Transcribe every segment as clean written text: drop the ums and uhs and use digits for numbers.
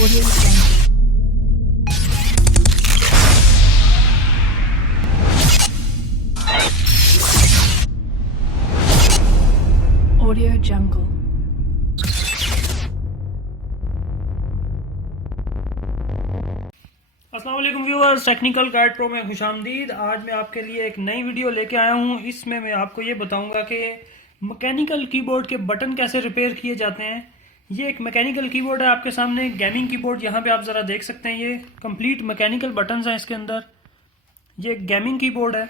Audio Jungle. Audio Jungle. अस्सलाम वालेकुम viewers, technical guide pro में खुशामदीद। आज मैं आपके लिए एक नई वीडियो लेके आया हूँ। इसमें मैं आपको ये बताऊंगा कि मैकेनिकल कीबोर्ड के बटन कैसे रिपेयर किए जाते हैं। ये एक मैकेनिकल कीबोर्ड है आपके सामने, गेमिंग कीबोर्ड। यहाँ पे आप ज़रा देख सकते हैं, ये कंप्लीट मैकेनिकल बटन्स हैं इसके अंदर। ये एक गेमिंग कीबोर्ड है।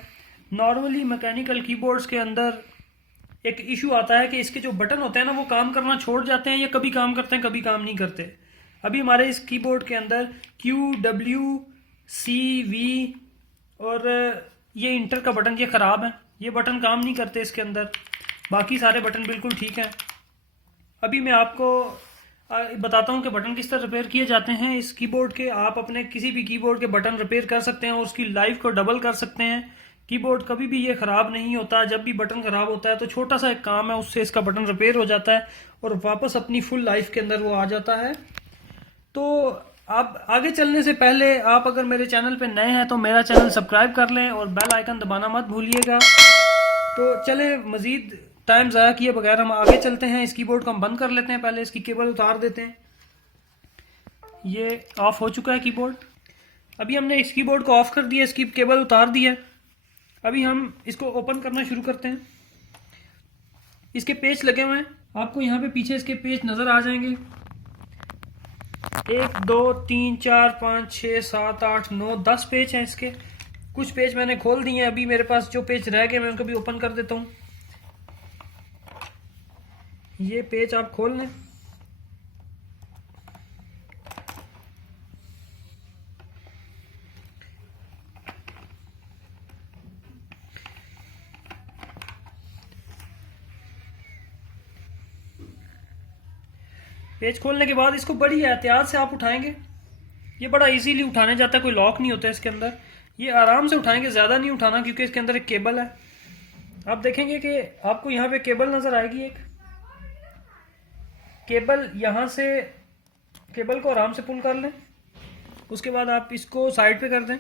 नॉर्मली मैकेनिकल कीबोर्ड्स के अंदर एक इशू आता है कि इसके जो बटन होते हैं ना, वो काम करना छोड़ जाते हैं, या कभी काम करते हैं कभी काम नहीं करते। अभी हमारे इस कीबोर्ड के अंदर QWCV और ये इंटर का बटन ये ख़राब है, ये बटन काम नहीं करते इसके अंदर। बाकी सारे बटन बिल्कुल ठीक हैं। अभी मैं आपको बताता हूँ कि बटन किस तरह रिपेयर किए जाते हैं इस कीबोर्ड के। आप अपने किसी भी कीबोर्ड के बटन रिपेयर कर सकते हैं और उसकी लाइफ को डबल कर सकते हैं। कीबोर्ड कभी भी ये ख़राब नहीं होता। जब भी बटन ख़राब होता है तो छोटा सा एक काम है, उससे इसका बटन रिपेयर हो जाता है और वापस अपनी फुल लाइफ के अंदर वो आ जाता है। तो आप आगे चलने से पहले आप अगर मेरे चैनल पे नए हैं तो मेरा चैनल सब्सक्राइब कर लें और बेल आइकन दबाना मत भूलिएगा। तो चले मज़ीद टाइम ज़ाया किए बगैर हम आगे चलते हैं। इस कीबोर्ड को हम बंद कर लेते हैं, पहले इसकी केबल उतार देते हैं। ये ऑफ हो चुका है कीबोर्ड। अभी हमने इस कीबोर्ड को ऑफ कर दिया, इसकी केबल उतार दी है। अभी हम इसको ओपन करना शुरू करते हैं। इसके पेच लगे हुए हैं, आपको यहाँ पे पीछे इसके पेच नज़र आ जाएंगे। 1 2 3 4 5 6 7 8 9 10 पेज हैं इसके। कुछ पेज मैंने खोल दिए हैं। अभी मेरे पास जो पेज रह गए मैं उनको भी ओपन कर देता हूँ। ये पेज आप खोल लें। पेज खोलने के बाद इसको बड़ी एहतियात से आप उठाएंगे। ये बड़ा इजीली उठाने जाता है, कोई लॉक नहीं होता है इसके अंदर। ये आराम से उठाएंगे, ज़्यादा नहीं उठाना, क्योंकि इसके अंदर एक केबल है। आप देखेंगे कि आपको यहाँ पे केबल नज़र आएगी एक केबल। यहाँ से केबल को आराम से पुल कर लें। उसके बाद आप इसको साइड पे कर दें।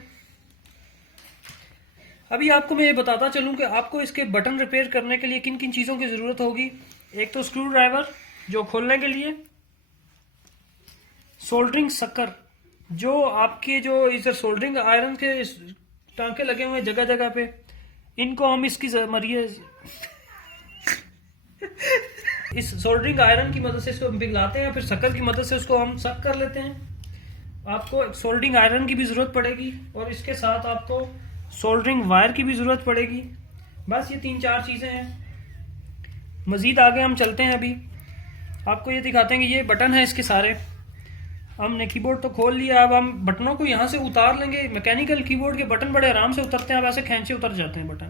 अभी आपको मैं ये बताता चलूँ कि आपको इसके बटन रिपेयर करने के लिए किन किन चीज़ों की ज़रूरत होगी। एक तो स्क्रू ड्राइवर जो खोलने के लिए, सोल्डरिंग सकर जो आपके जो इधर सोल्डरिंग आयरन के टांके लगे हुए हैं जगह जगह पे, इनको हम इसकी जरिए इस सोल्डरिंग आयरन की मदद से इसको पिघलाते हैं, फिर शक्कर की मदद से उसको हम सक कर लेते हैं। आपको सोल्डरिंग आयरन की भी ज़रूरत पड़ेगी और इसके साथ आपको सोल्डरिंग वायर की भी ज़रूरत पड़ेगी। बस ये 3-4 चीज़ें हैं। मज़ीद आगे हम चलते हैं। अभी आपको ये दिखाते हैं कि ये बटन है इसके सारे। हमने कीबोर्ड तो खोल लिया, अब हम बटनों को यहाँ से उतार लेंगे। मैकेनिकल कीबोर्ड के बटन बड़े आराम से उतरते हैं, अब ऐसे खींचे उतर जाते हैं बटन।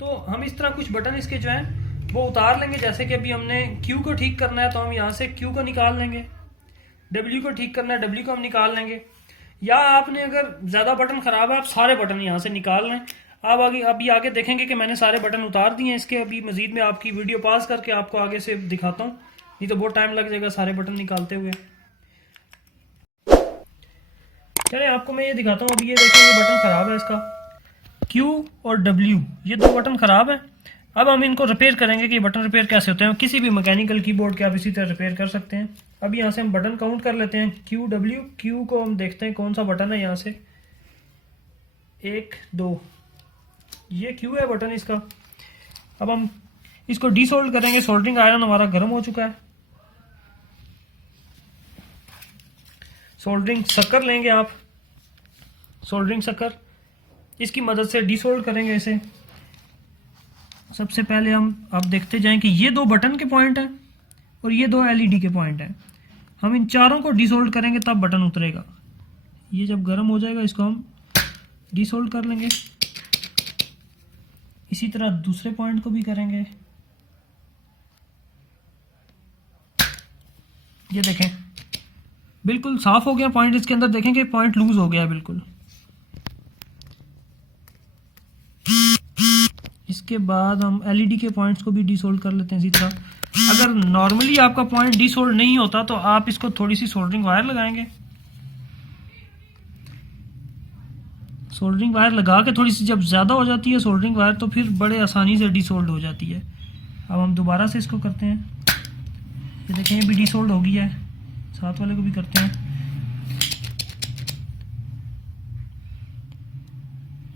तो हम इस तरह कुछ बटन इसके जो हैं वो उतार लेंगे। जैसे कि अभी हमने Q को ठीक करना है तो हम यहाँ से Q को निकाल लेंगे। W को ठीक करना है, W को हम निकाल लेंगे। या आपने अगर ज़्यादा बटन ख़राब है, आप सारे बटन यहाँ से निकाल लें। आप अभी आगे देखेंगे कि मैंने सारे बटन उतार दिए हैं इसके। अभी मज़ीद में आपकी वीडियो पॉज करके आपको आगे से दिखाता हूँ, नहीं तो बहुत टाइम लग जाएगा सारे बटन निकालते हुए। चलिए आपको मैं ये दिखाता हूँ। अभी ये देखें, ये बटन ख़राब है इसका, Q और W, ये दो बटन ख़राब है। अब हम इनको रिपेयर करेंगे कि ये बटन रिपेयर कैसे होते हैं। किसी भी मैकेनिकल कीबोर्ड के आप इसी तरह रिपेयर कर सकते हैं। अब यहाँ से हम बटन काउंट कर लेते हैं। Q को हम देखते हैं कौन सा बटन है। यहाँ से 1 2, ये Q है बटन इसका। अब हम इसको डीसोल्ड करेंगे। सोल्डरिंग आयरन हमारा गर्म हो चुका है। सोल्डरिंग शक्कर लेंगे आप, सोल्डरिंग शक्कर, इसकी मदद से डीसोल्ड करेंगे इसे। सबसे पहले आप देखते जाएं कि ये 2 बटन के पॉइंट हैं और ये 2 LED के पॉइंट हैं। हम इन चारों को डीसोल्ड करेंगे तब बटन उतरेगा। ये जब गर्म हो जाएगा इसको हम डीसोल्ड कर लेंगे। इसी तरह दूसरे पॉइंट को भी करेंगे। ये देखें बिल्कुल साफ हो गया पॉइंट इसके अंदर। देखें कि पॉइंट लूज हो गया है बिल्कुल। इसके बाद हम LED के पॉइंट्स को भी डिसोल्ड कर लेते हैं इसी तरह। अगर नॉर्मली आपका पॉइंट डीसोल्ड नहीं होता तो आप इसको थोड़ी सी सोल्डरिंग वायर लगाएंगे। सोल्डरिंग वायर लगा के थोड़ी सी जब ज़्यादा हो जाती है सोल्डरिंग वायर तो फिर बड़े आसानी से डीसोल्ड हो जाती है। अब हम दोबारा से इसको करते हैं। ये देखें ये भी डीसोल्ड हो गया है। साथ वाले को भी करते हैं।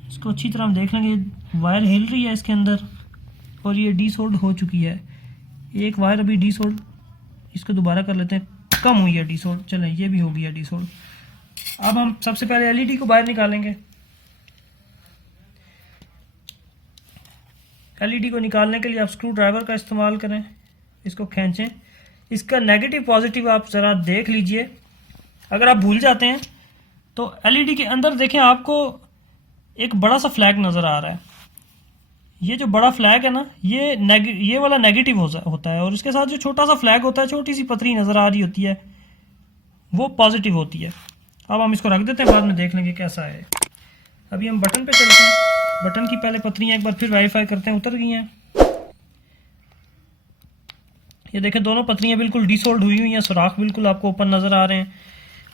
इसको अच्छी तरह हम देख लेंगे वायर हिल रही है इसके अंदर और ये डीसोल्ड हो चुकी है। एक वायर अभी डीसोल्ड, इसको दोबारा कर लेते हैं, कम हुई है डीसोल्ड। चलें ये भी हो गया डीसोल्ड। अब हम सबसे पहले एलईडी को बाहर निकालेंगे। एलईडी को निकालने के लिए आप स्क्रू ड्राइवर का इस्तेमाल करें। इसको खींचें। इसका नेगेटिव पॉजिटिव आप ज़रा देख लीजिए। अगर आप भूल जाते हैं तो एलईडी के अंदर देखें आपको एक बड़ा सा फ्लैग नज़र आ रहा है। ये जो बड़ा फ्लैग है ना ये वाला नेगेटिव होता है और उसके साथ जो छोटा सा फ्लैग होता है, छोटी सी पतरी नज़र आ रही होती है, वो पॉजिटिव होती है। अब हम इसको रख देते हैं, बाद में देख लेंगे कैसा है। अभी हम बटन पे चलते हैं। बटन की पहले पतरियाँ एक बार फिर वेरीफाई करते हैं, उतर गई हैं। ये देखें दोनों पतरियाँ बिल्कुल डीसोल्ड हुई हैं, सुराख बिल्कुल आपको ओपन नज़र आ रहे हैं।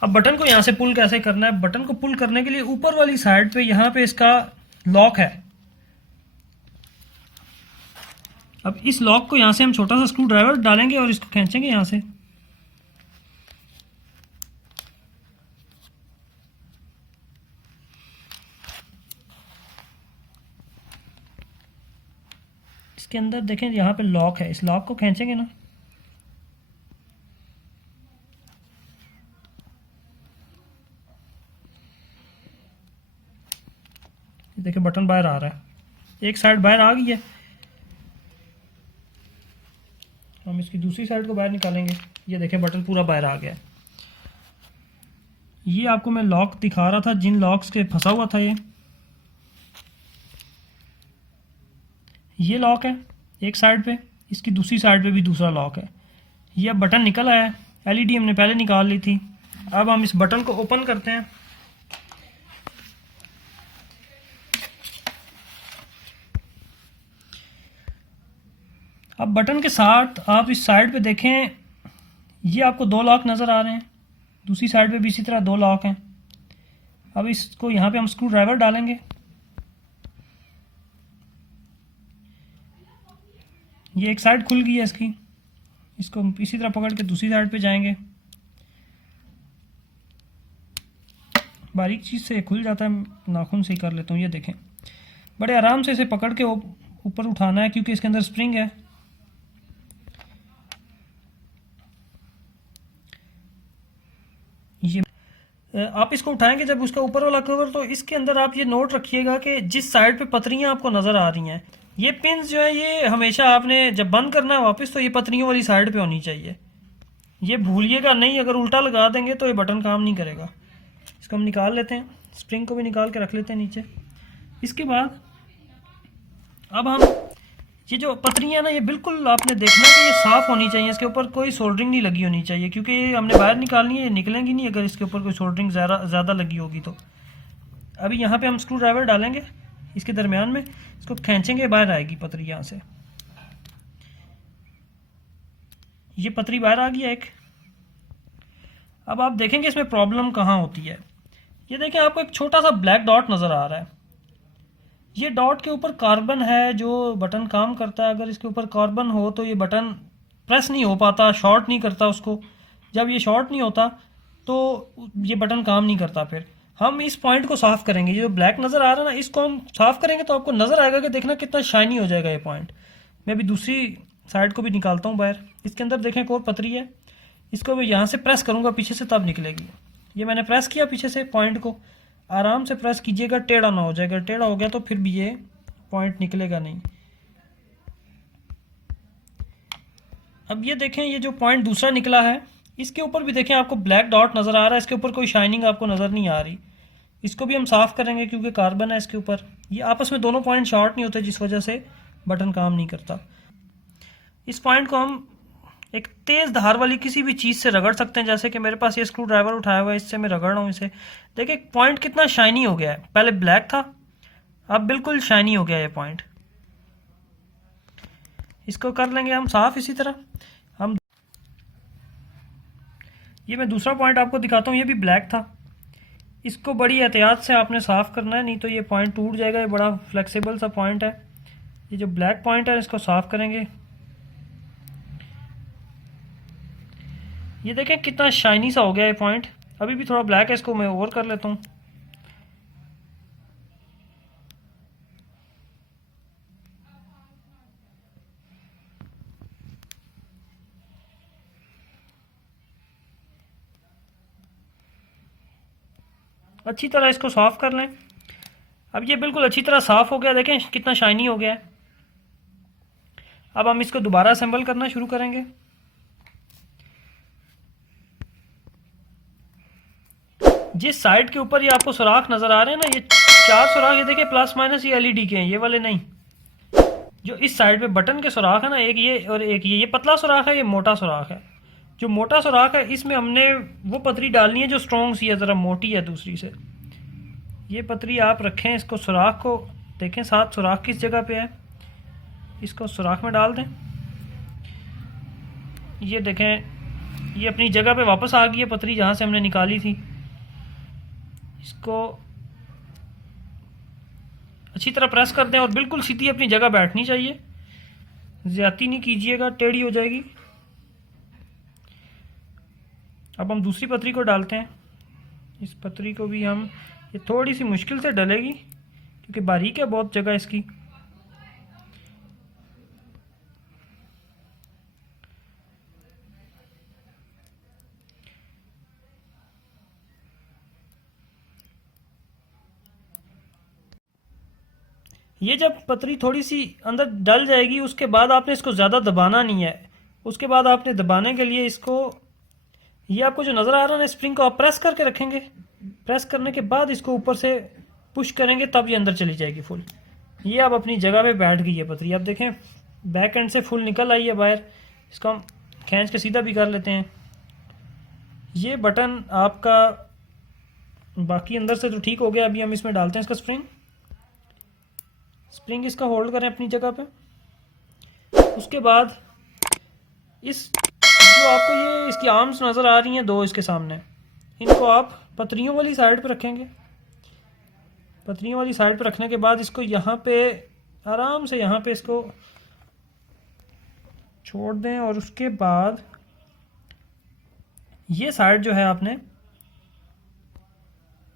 अब बटन को यहाँ से पुल कैसे करना है? बटन को पुल करने के लिए ऊपर वाली साइड पे यहाँ पे इसका लॉक है। अब इस लॉक को यहाँ से हम छोटा सा स्क्रू ड्राइवर डालेंगे और इसको खींचेंगे यहाँ से। इसके अंदर देखें यहाँ पे लॉक है, इस लॉक को खींचेंगे ना, देखिए बटन बाहर आ रहा है। एक साइड बाहर आ गई है। हम इसकी दूसरी साइड को बाहर निकालेंगे। ये देखें बटन पूरा बाहर आ गया है। ये आपको मैं लॉक दिखा रहा था, जिन लॉक्स के फंसा हुआ था ये लॉक है एक साइड पे, इसकी दूसरी साइड पे भी दूसरा लॉक है। ये अब बटन निकल आया है। एलईडी हमने पहले निकाल ली थी। अब हम इस बटन को ओपन करते हैं। अब बटन के साथ आप इस साइड पे देखें, ये आपको दो लॉक नज़र आ रहे हैं। दूसरी साइड पे भी इसी तरह दो लॉक हैं। अब इसको यहाँ पे हम स्क्रू ड्राइवर डालेंगे। ये एक साइड खुल गई है इसकी। इसको इसी तरह पकड़ के दूसरी साइड पे जाएंगे। बारीक चीज़ से खुल जाता है, नाखून से ही कर लेता हूँ। ये देखें बड़े आराम से इसे पकड़ के ऊपर उठाना है क्योंकि इसके अंदर स्प्रिंग है। ये आप इसको उठाएंगे जब उसका ऊपर वाला कवर, तो इसके अंदर आप ये नोट रखिएगा कि जिस साइड पे पतरियां आपको नज़र आ रही हैं, ये पिंस जो है ये हमेशा आपने जब बंद करना है वापस तो ये पतरियों वाली साइड पे होनी चाहिए। ये भूलिएगा नहीं, अगर उल्टा लगा देंगे तो ये बटन काम नहीं करेगा। इसको हम निकाल लेते हैं, स्प्रिंग को भी निकाल के रख लेते हैं नीचे। इसके बाद अब हम ये जो पतरियाँ ना, ये बिल्कुल आपने देखना कि ये साफ़ होनी चाहिए। इसके ऊपर कोई सोल्डरिंग नहीं लगी होनी चाहिए क्योंकि ये हमने बाहर निकालनी है, ये निकलेंगी नहीं अगर इसके ऊपर कोई सोल्डरिंग ज़्यादा लगी होगी तो। अभी यहाँ पे हम स्क्रू ड्राइवर डालेंगे इसके दरमियान में, इसको खींचेंगे, बाहर आएगी पतरी यहाँ से। ये पतरी बाहर आ गई है एक। अब आप देखेंगे इसमें प्रॉब्लम कहाँ होती है। ये देखें आपको एक छोटा सा ब्लैक डॉट नज़र आ रहा है। ये डॉट के ऊपर कार्बन है जो बटन काम करता है। अगर इसके ऊपर कार्बन हो तो ये बटन प्रेस नहीं हो पाता, शॉर्ट नहीं करता उसको। जब ये शॉर्ट नहीं होता तो ये बटन काम नहीं करता। फिर हम इस पॉइंट को साफ़ करेंगे। ये जो ब्लैक नज़र आ रहा है ना, इसको हम साफ़ करेंगे तो आपको नज़र आएगा कि देखना कितना शाइनी हो जाएगा ये पॉइंट। मैं अभी दूसरी साइड को भी निकालता हूँ बाहर। इसके अंदर देखें एक और पतरी है, इसको मैं यहाँ से प्रेस करूँगा पीछे से तब निकलेगी। ये मैंने प्रेस किया पीछे से, पॉइंट को आराम से प्रेस कीजिएगा, टेढ़ा ना हो जाएगा। टेढ़ा हो गया तो फिर भी ये पॉइंट निकलेगा नहीं। अब ये देखें ये जो पॉइंट दूसरा निकला है, इसके ऊपर भी देखें आपको ब्लैक डॉट नज़र आ रहा है। इसके ऊपर कोई शाइनिंग आपको नज़र नहीं आ रही। इसको भी हम साफ़ करेंगे क्योंकि कार्बन है इसके ऊपर। ये आपस में दोनों पॉइंट शॉर्ट नहीं होते जिस वजह से बटन काम नहीं करता। इस पॉइंट को हम एक तेज़ धार वाली किसी भी चीज़ से रगड़ सकते हैं, जैसे कि मेरे पास ये स्क्रू ड्राइवर उठाया हुआ है, इससे मैं रगड़ रहा हूँ इसे। देखिए पॉइंट कितना शाइनी हो गया है। पहले ब्लैक था, अब बिल्कुल शाइनी हो गया है पॉइंट। इसको कर लेंगे हम साफ़ इसी तरह। हम ये मैं दूसरा पॉइंट आपको दिखाता हूँ, ये भी ब्लैक था। इसको बड़ी एहतियात से आपने साफ़ करना है, नहीं तो ये पॉइंट टूट जाएगा। ये बड़ा फ्लेक्सिबल सा पॉइंट है। ये जो ब्लैक पॉइंट है इसको साफ़ करेंगे। ये देखें कितना शाइनी सा हो गया ये पॉइंट। अभी भी थोड़ा ब्लैक है, इसको मैं और कर लेता हूँ। अच्छी तरह इसको साफ़ कर लें। अब ये बिल्कुल अच्छी तरह साफ़ हो गया, देखें कितना शाइनी हो गया है। अब हम इसको दोबारा असेंबल करना शुरू करेंगे। जिस साइड के ऊपर ये आपको सुराख नज़र आ रहे हैं ना, ये 4 सुराख, ये देखिए प्लस माइनस ये एलईडी के हैं, ये वाले नहीं। जो इस साइड पे बटन के सुराख है ना, एक ये और एक ये पतला सुराख है, ये मोटा सुराख है। जो मोटा सुराख है इसमें हमने वो पतरी डालनी है जो स्ट्रॉन्ग सी है, ज़रा मोटी है दूसरी से। ये पतरी आप रखें, इसको सुराख को देखें, साथ सुराख किस जगह पे है, इसको सुराख में डाल दें। ये देखें ये अपनी जगह पे वापस आ गई है पतरी जहाँ से हमने निकाली थी। इसको अच्छी तरह प्रेस कर दें और बिल्कुल सीधी अपनी जगह बैठनी चाहिए, ज़्यादती नहीं कीजिएगा, टेढ़ी हो जाएगी। अब हम दूसरी पतरी को डालते हैं। इस पतरी को भी हम, ये थोड़ी सी मुश्किल से डलेगी क्योंकि बारीक है बहुत जगह इसकी। ये जब पतरी थोड़ी सी अंदर डल जाएगी उसके बाद आपने इसको ज़्यादा दबाना नहीं है। उसके बाद आपने दबाने के लिए इसको, ये आपको जो नज़र आ रहा है ना स्प्रिंग को, आप प्रेस करके रखेंगे। प्रेस करने के बाद इसको ऊपर से पुश करेंगे तब ये अंदर चली जाएगी फुल। ये अब अपनी जगह पे बैठ गई है पतरी। अब देखें बैक एंड से फुल निकल आई है बाहर। इसको हम खींच के सीधा भी कर लेते हैं। ये बटन आपका बाकी अंदर से तो ठीक हो गया। अभी हम इसमें डालते हैं इसका स्प्रिंग। स्प्रिंग इसका होल्ड करें अपनी जगह पे। उसके बाद इस जो आपको ये इसकी आर्म्स नज़र आ रही हैं दो इसके सामने, इनको आप पतरियों वाली साइड पे रखेंगे। पतरियों वाली साइड पे रखने के बाद इसको यहाँ पे आराम से यहाँ पे इसको छोड़ दें और उसके बाद ये साइड जो है आपने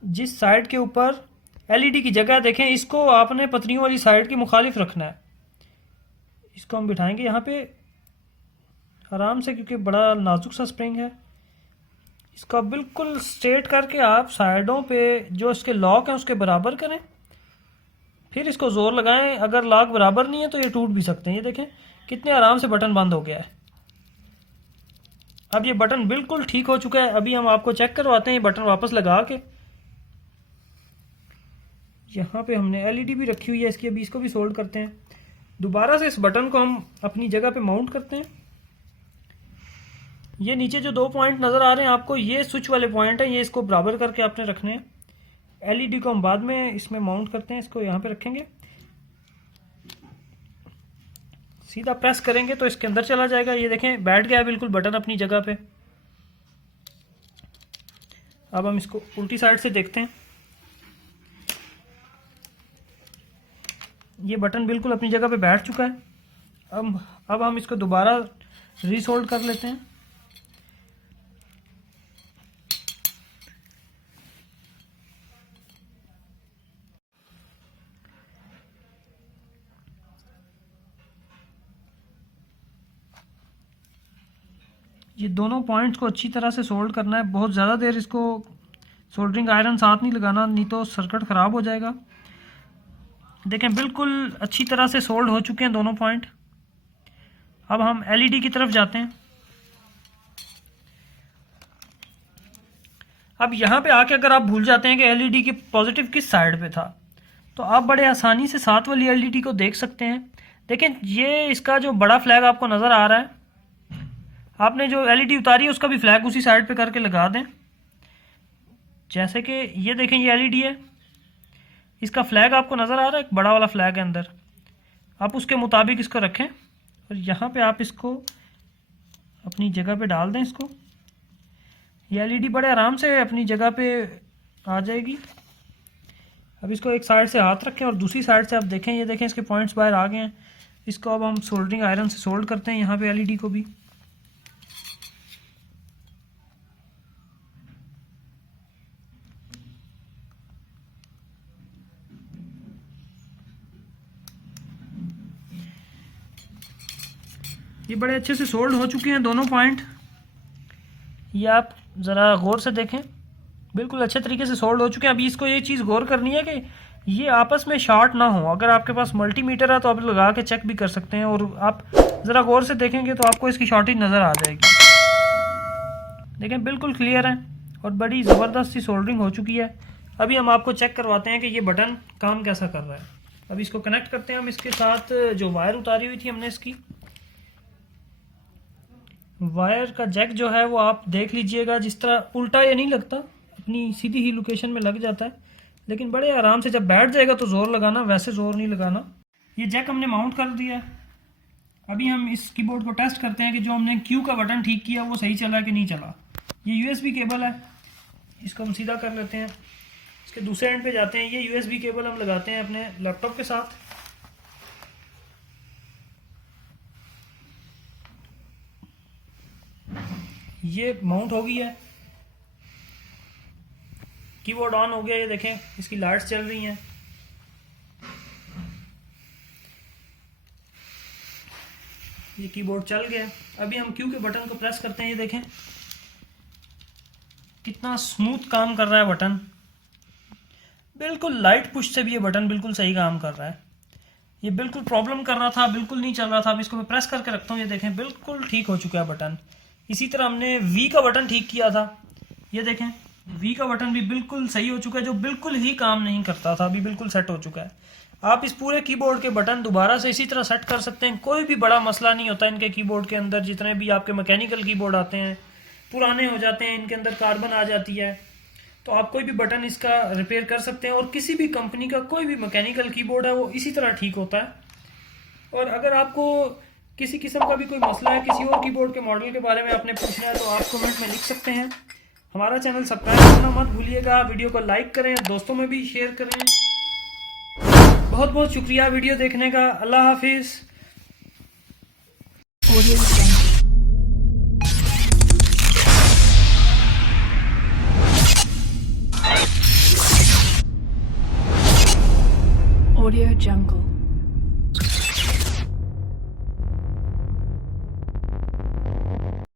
जिस साइड के ऊपर एलईडी की जगह देखें, इसको आपने पतरियों वाली साइड के मुखालिफ रखना है। इसको हम बिठाएंगे यहाँ पे आराम से क्योंकि बड़ा नाजुक सा स्प्रिंग है। इसका बिल्कुल स्ट्रेट करके आप साइडों पे जो इसके लॉक हैं उसके बराबर करें, फिर इसको ज़ोर लगाएं। अगर लॉक बराबर नहीं है तो ये टूट भी सकते हैं। ये देखें कितने आराम से बटन बंद हो गया है। अब ये बटन बिल्कुल ठीक हो चुका है। अभी हम आपको चेक करवाते हैं। ये बटन वापस लगा के यहाँ पे हमने एलईडी भी रखी हुई है इसकी, अभी इसको भी सोल्ड करते हैं। दोबारा से इस बटन को हम अपनी जगह पे माउंट करते हैं। ये नीचे जो 2 पॉइंट नज़र आ रहे हैं आपको, ये स्विच वाले पॉइंट हैं, ये इसको बराबर करके आपने रखने हैं। एलईडी को हम बाद में इसमें माउंट करते हैं। इसको यहाँ पे रखेंगे, सीधा प्रेस करेंगे तो इसके अंदर चला जाएगा। ये देखें बैठ गया है बिल्कुल बटन अपनी जगह पे। अब हम इसको उल्टी साइड से देखते हैं। ये बटन बिल्कुल अपनी जगह पे बैठ चुका है। अब हम इसको दोबारा रीसोल्ड कर लेते हैं। ये दोनों पॉइंट्स को अच्छी तरह से सोल्ड करना है। बहुत ज़्यादा देर इसको सोल्डरिंग आयरन साथ नहीं लगाना, नहीं तो सर्किट ख़राब हो जाएगा। देखें बिल्कुल अच्छी तरह से सोल्ड हो चुके हैं दोनों पॉइंट। अब हम एलईडी की तरफ जाते हैं। अब यहाँ पे आके अगर आप भूल जाते हैं कि एलईडी की पॉजिटिव किस साइड पे था, तो आप बड़े आसानी से साथ वाली एलईडी को देख सकते हैं। देखें ये इसका जो बड़ा फ्लैग आपको नज़र आ रहा है, आपने जो एलईडी उतारी है उसका भी फ्लैग उसी साइड पे करके लगा दें। जैसे कि ये देखें ये एलईडी है, इसका फ्लैग आपको नज़र आ रहा है, एक बड़ा वाला फ्लैग है अंदर। आप उसके मुताबिक इसको रखें और यहाँ पे आप इसको अपनी जगह पे डाल दें इसको। ये एलईडी बड़े आराम से अपनी जगह पे आ जाएगी। अब इसको एक साइड से हाथ रखें और दूसरी साइड से आप देखें, ये देखें इसके पॉइंट्स बाहर आ गए हैं। इसको अब हम सोल्डरिंग आयरन से सोल्ड करते हैं यहाँ पे एलईडी को भी। ये बड़े अच्छे से सोल्ड हो चुके हैं दोनों पॉइंट। ये आप ज़रा गौर से देखें, बिल्कुल अच्छे तरीके से सोल्ड हो चुके हैं। अभी इसको ये चीज़ गौर करनी है कि ये आपस में शॉर्ट ना हो। अगर आपके पास मल्टीमीटर है तो आप लगा के चेक भी कर सकते हैं, और आप ज़रा गौर से देखेंगे तो आपको इसकी शॉर्टेज नज़र आ जाएगी। देखें बिल्कुल क्लियर है और बड़ी ज़बरदस्त सी सोल्डरिंग हो चुकी है। अभी हम आपको चेक करवाते हैं कि ये बटन काम कैसा कर रहा है। अभी इसको कनेक्ट करते हैं हम इसके साथ। जो वायर उतारी हुई थी हमने, इसकी वायर का जैक जो है वो आप देख लीजिएगा, जिस तरह उल्टा ये नहीं लगता, अपनी सीधी ही लोकेशन में लग जाता है, लेकिन बड़े आराम से जब बैठ जाएगा तो ज़ोर लगाना, वैसे ज़ोर नहीं लगाना। ये जैक हमने माउंट कर दिया। अभी हम इस कीबोर्ड को टेस्ट करते हैं कि जो हमने क्यू का बटन ठीक किया वो सही चला कि नहीं चला। ये यूएसबी केबल है, इसको हम सीधा कर लेते हैं। इसके दूसरे एंड पे जाते हैं। ये यूएसबी केबल हम लगाते हैं अपने लैपटॉप के साथ। ये माउंट हो गई है, कीबोर्ड ऑन हो गया। ये देखें इसकी लाइट्स चल रही हैं। ये कीबोर्ड चल गया। अभी हम क्यू के बटन को प्रेस करते हैं। ये देखें कितना स्मूथ काम कर रहा है बटन, बिल्कुल लाइट पुश से भी ये बटन बिल्कुल सही काम कर रहा है। ये बिल्कुल प्रॉब्लम कर रहा था, बिल्कुल नहीं चल रहा था। अब इसको मैं प्रेस करके रखता हूँ। ये देखें बिल्कुल ठीक हो चुका है बटन। इसी तरह हमने वी का बटन ठीक किया था। ये देखें वी का बटन भी बिल्कुल सही हो चुका है, जो बिल्कुल ही काम नहीं करता था, अभी बिल्कुल सेट हो चुका है। आप इस पूरे कीबोर्ड के बटन दोबारा से इसी तरह सेट कर सकते हैं। कोई भी बड़ा मसला नहीं होता इनके कीबोर्ड के अंदर। जितने भी आपके मैकेनिकल कीबोर्ड आते हैं पुराने हो जाते हैं, इनके अंदर कार्बन आ जाती है, तो आप कोई भी बटन इसका रिपेयर कर सकते हैं। और किसी भी कंपनी का कोई भी मैकेनिकल कीबोर्ड है वो इसी तरह ठीक होता है। और अगर आपको किसी किस्म का भी कोई मसला है, किसी और कीबोर्ड के मॉडल के बारे में आपने पूछना है, तो आप कमेंट में लिख सकते हैं। हमारा चैनल सब्सक्राइब करना मत भूलिएगा। वीडियो को लाइक करें, दोस्तों में भी शेयर करें। बहुत बहुत शुक्रिया वीडियो देखने का। अल्लाह हाफिज़। Audio Jungle. Audio Jungle.